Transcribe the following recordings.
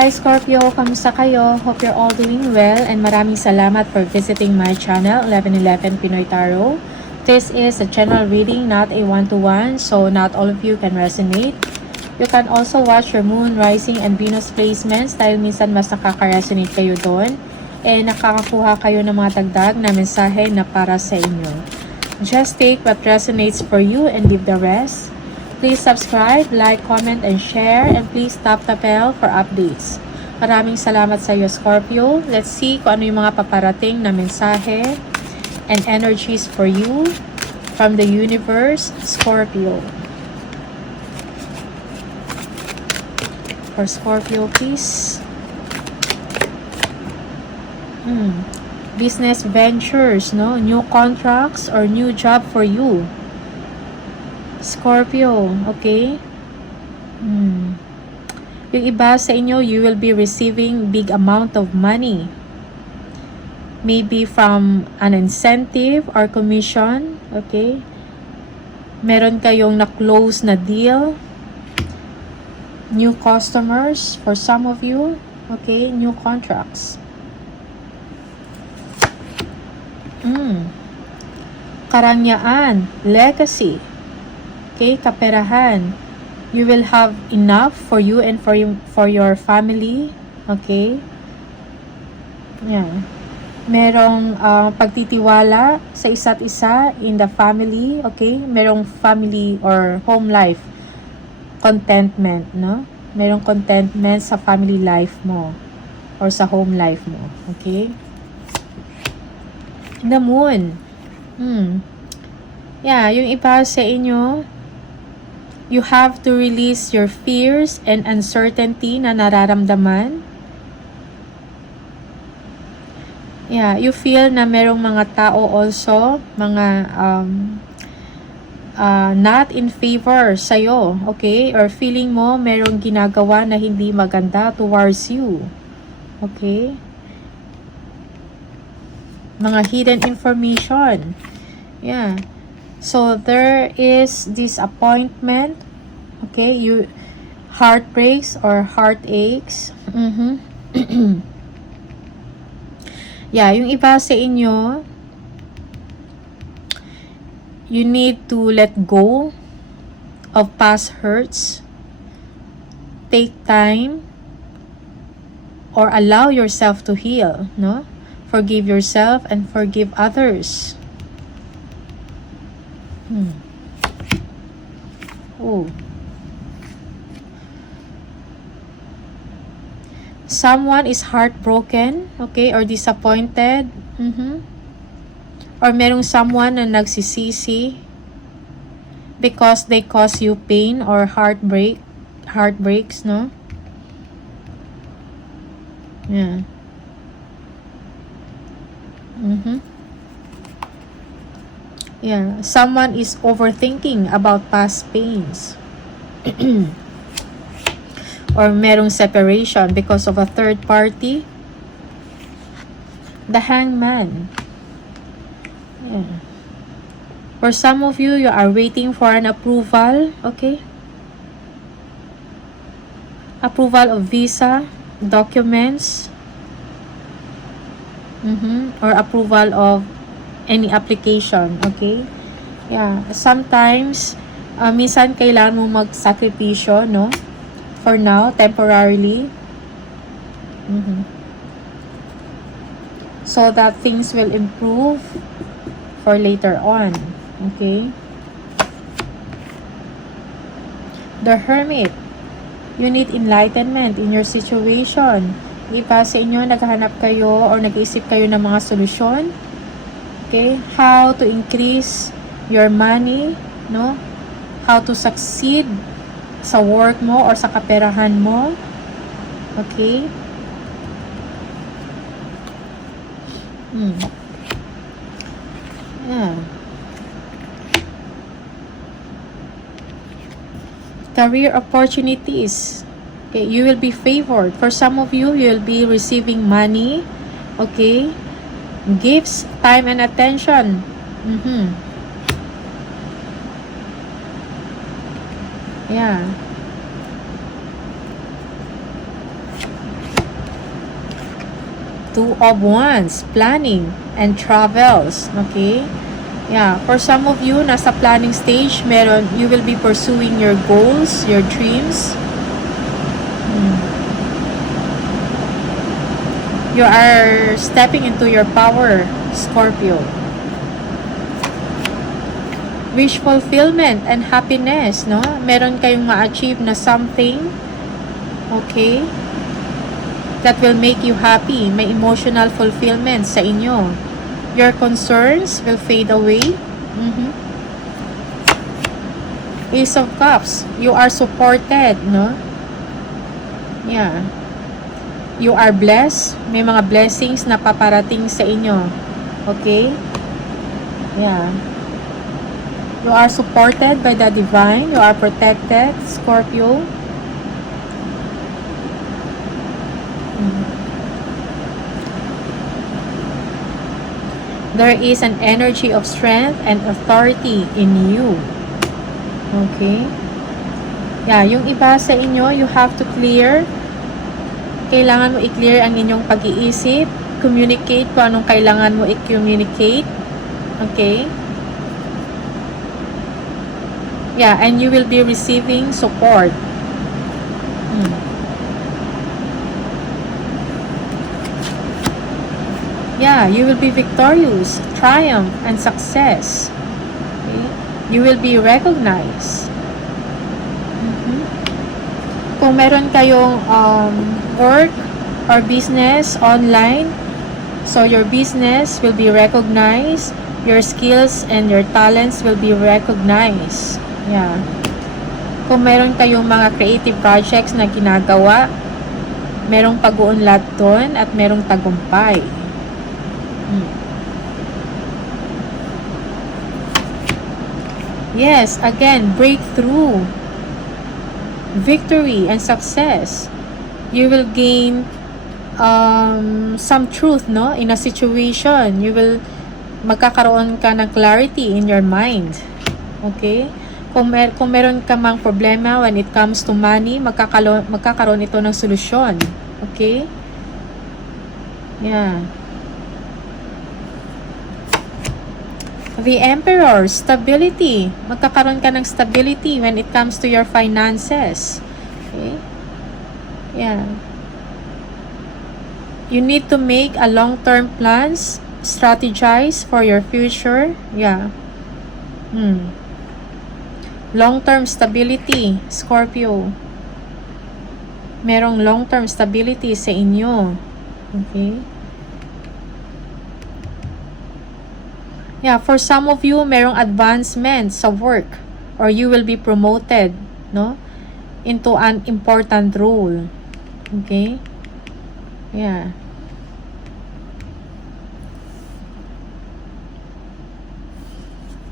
Hi Scorpio, kamusta kayo? Hope you're all doing well and maraming salamat for visiting my channel, 1111 Pinoy Tarot. This is a general reading, not a one-to-one, so not all of you can resonate. You can also watch your moon, rising, and Venus placements dahil minsan mas nakaka-resonate kayo doon and nakakakuha kayo ng mga dagdag na mensahe na para sa inyo. Just take what resonates for you and leave the rest. Please subscribe, like, comment, and share. And please tap the bell for updates. Maraming salamat sa iyo, Scorpio. Let's see kung ano yung mga paparating na mensahe and energies for you from the universe, Scorpio. For Scorpio, please. Business ventures, no? New contracts or new job for you. Scorpio, okay? Yung iba sa inyo, you will be receiving big amount of money. Maybe from an incentive or commission, okay? Meron kayong na-close na deal. New customers for some of you, okay? New contracts. Karangyaan, legacy. Okay, kaperahan. You will have enough for you and for your family. Okay? Yan. Merong pagtitiwala sa isa't isa in the family. Okay? Merong family or home life contentment, no? Merong contentment sa family life mo or sa home life mo. Okay? The moon. Yeah, yung iba sa inyo, you have to release your fears and uncertainty na nararamdaman. Yeah, you feel na merong mga tao also, mga not in favor sa'yo, okay? Or feeling mo merong ginagawa na hindi maganda towards you. Okay? Mga hidden information. Yeah. So there is disappointment, okay, you heartbreaks or heartaches. Yeah, yung iba sa inyo, you need to let go of past hurts. Take time or allow yourself to heal, no? Forgive yourself and forgive others. Someone is heartbroken, okay, or disappointed. Or merong someone na nagsisisi because they cause you pain or heartbreaks, no? Yeah. Yeah, someone is overthinking about past pains. Or merong separation because of a third party. The Hangman. Yeah. For some of you, you are waiting for an approval, okay? Approval of visa, documents, or approval of any application, okay? Yeah, sometimes minsan kailangan mo magsakripisyo, no? For now, temporarily. So that things will improve for later on, okay? The Hermit. You need enlightenment in your situation. Iba sa inyo, naghahanap kayo or nag-iisip kayo ng mga solusyon. Okay, how to increase your money, no? How to succeed sa work mo or sa kaperahan mo. Okay? Yeah. Career opportunities. Okay, you will be favored. For some of you, you will be receiving money. Okay? Gifts, time, and attention. Yeah. Two of Wands, planning and travels. Okay? Yeah, for some of you, nasa planning stage, you will be pursuing your goals, your dreams. You are stepping into your power, Scorpio. Wish fulfillment and happiness, no? Meron kayong ma-achieve na something, okay, that will make you happy. May emotional fulfillment sa inyo. Your concerns will fade away. Ace of Cups, you are supported, no? Yeah. You are blessed. May mga blessings na paparating sa inyo. Okay? Yeah. You are supported by the divine. You are protected, Scorpio. There is an energy of strength and authority in you. Okay? Yeah, yung iba sa inyo, you have to clear. Kailangan mo i-clear ang inyong pag-iisip. Communicate kung anong kailangan mo i-communicate. Okay? Yeah, and you will be receiving support. Yeah, you will be victorious, triumph, and success. Okay? You will be recognized. Kung meron kayong work or business online, so your business will be recognized, your skills and your talents will be recognized. Yeah. Kung meron kayong mga creative projects na ginagawa, merong pag-uunlad doon at merong tagumpay. Yes, again, breakthrough, victory, and success. You will gain some truth, no, in a situation. You will magkakaroon ka ng clarity in your mind. Okay? Kung meron ka mang problema when it comes to money, magkakaroon ito ng solusyon. Okay? Yeah. The Emperor, stability. Magkakaroon ka ng stability when it comes to your finances. Okay? Yeah. You need to make a long-term plans, strategize for your future. Yeah. Long-term stability, Scorpio. Merong long-term stability sa inyo. Okay? Yeah, for some of you, merong advancement sa work or you will be promoted, no, into an important role. Okay? Yeah.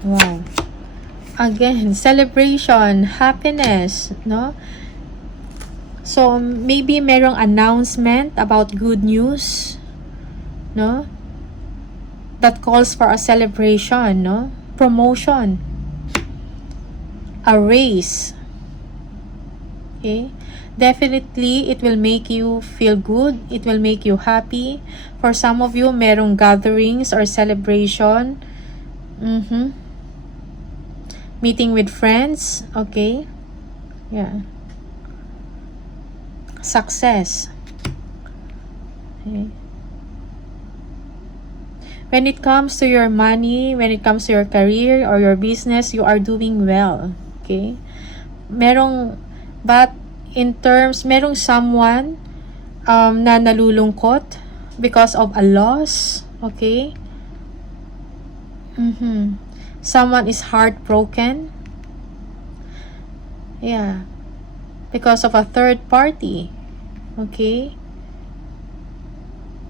Wow. Again, celebration, happiness, no? So, maybe merong announcement about good news, no? That calls for a celebration, no? Promotion. A raise. Okay? Definitely, it will make you feel good. It will make you happy. For some of you, merong gatherings or celebration. Meeting with friends. Okay? Yeah. Success. Okay? When it comes to your money, when it comes to your career or your business, you are doing well. Okay? But in terms, merong someone na nalulungkot because of a loss. Okay? Someone is heartbroken. Yeah. Because of a third party. Okay?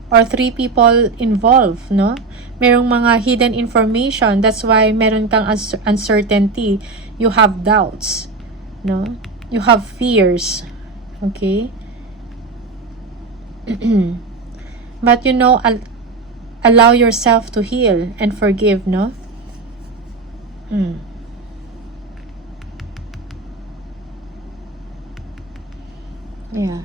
Or 3 people involved, no? Merong mga hidden information. That's why meron kang uncertainty. You have doubts, no? You have fears. Okay? But allow yourself to heal and forgive, no? Yeah.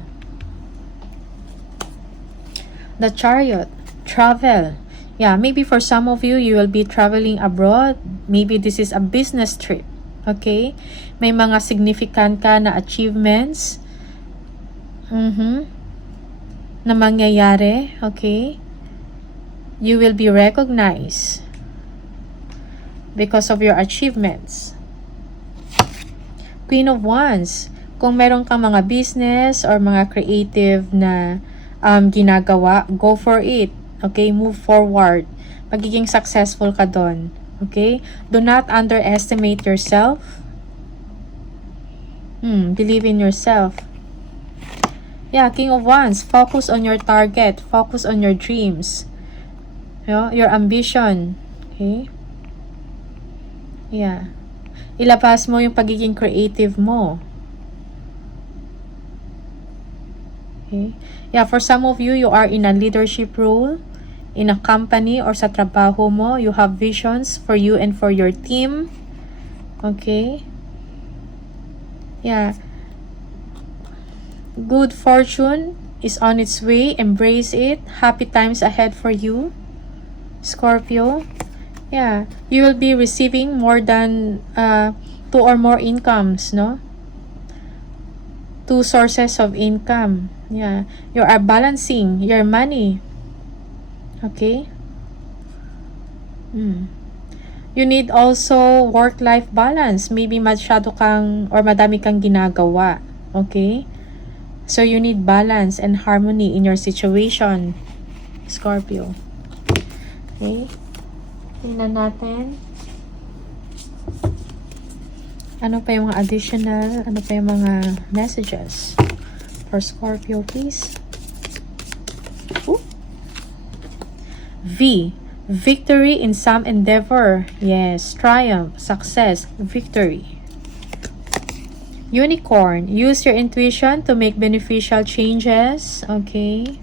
The Chariot, travel. Yeah, maybe for some of you, you will be traveling abroad. Maybe this is a business trip. Okay? May mga significant ka na achievements na mangyayari. Okay? You will be recognized because of your achievements. Queen of Wands. Kung meron kang mga business or mga creative na ginagawa, go for it. Okay? Move forward. Magiging successful ka doon. Okay? Do not underestimate yourself. Believe in yourself. Yeah, King of Wands. Focus on your target. Focus on your dreams. Your ambition. Okay? Yeah. Ilabas mo yung pagiging creative mo. Okay? Yeah, for some of you, you are in a leadership role in a company or sa trabaho mo. You have visions for you and for your team. Okay? Yeah. Good fortune is on its way. Embrace it. Happy times ahead for you, Scorpio. Yeah, you will be receiving more than 2 or more incomes, no? 2 sources of income. Yeah, you are balancing your money. Okay? You need also work-life balance. Maybe masyado kang or madami kang ginagawa. Okay? So you need balance and harmony in your situation, Scorpio. Okay? Tingnan natin. Ano pa yung mga additional, ano pa yung mga messages for Scorpio, please? Ooh. V. Victory in some endeavor. Yes. Triumph, success, victory. Unicorn. Use your intuition to make beneficial changes. Okay.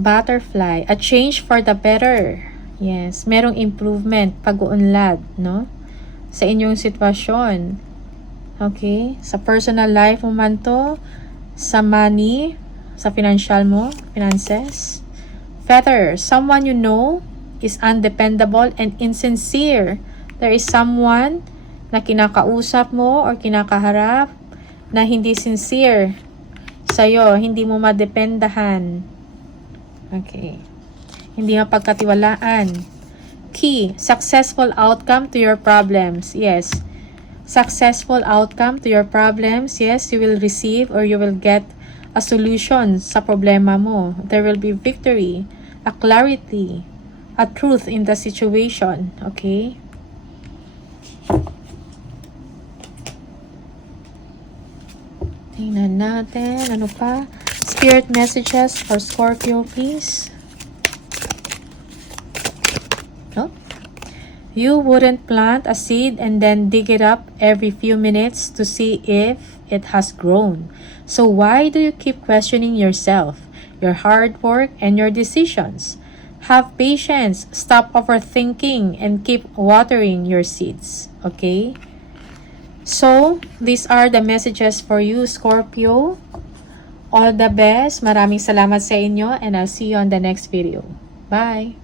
Butterfly. A change for the better. Yes. Merong improvement, pag-uunlad, no? Sa inyong sitwasyon. Okay? Sa personal life mo man to, sa money, sa financial mo, finances. Feather. Someone you know is undependable and insincere. There is someone na kinakausap mo or kinakaharap na hindi sincere sa'yo, hindi mo madependahan. Okay. Hindi mapagkatiwalaan. Key, successful outcome to your problems. Yes. Successful outcome to your problems. Yes, you will receive or you will get a solution sa problema mo. There will be victory, a clarity, a truth in the situation. Okay? Tingnan natin. Ano pa? Spirit messages for Scorpio, please. No? You wouldn't plant a seed and then dig it up every few minutes to see if it has grown. So why do you keep questioning yourself, your hard work, and your decisions? Have patience, stop overthinking, and keep watering your seeds. Okay? So, these are the messages for you, Scorpio. All the best. Maraming salamat sa inyo and I'll see you on the next video. Bye!